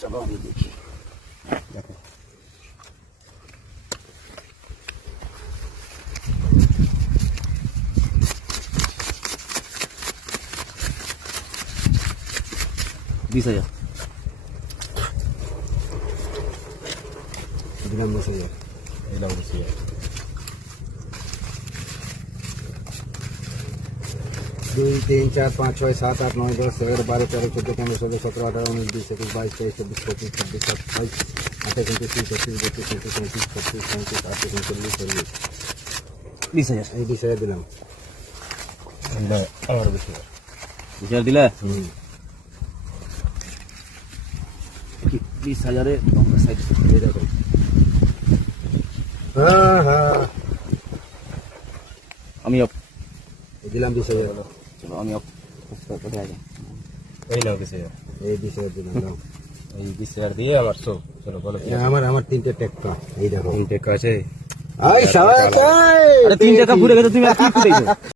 চলো আমি দেখি। দেখো बीस हजार दिलाम 20,000 दिलाम 20,000 2 3 4 5 6 7 8 9 10 11 12 13 14 15 16 17 18 19 20 21 22 23 24 25 26 27 28 29 30 31 32 33 34 35 36 37 38 39 40 20,000 এই 20,000 দিলাম আমার 20,000 দিলা 20,000 সাইড দিয়ে দেখো। আমি দিলাম 20,000 চলো আমি কোথায় আছি এই নাও 20,000 এই 20,000 দিলাম নাও এই 20,000 দিয়ে আমার সব চলো বলো আমার 3 টাকা এই দেখো 3 টাকা আছে আই সাবাস আরে 3 টাকা পুরো গেছে তুমি আর কি ফুটাইছো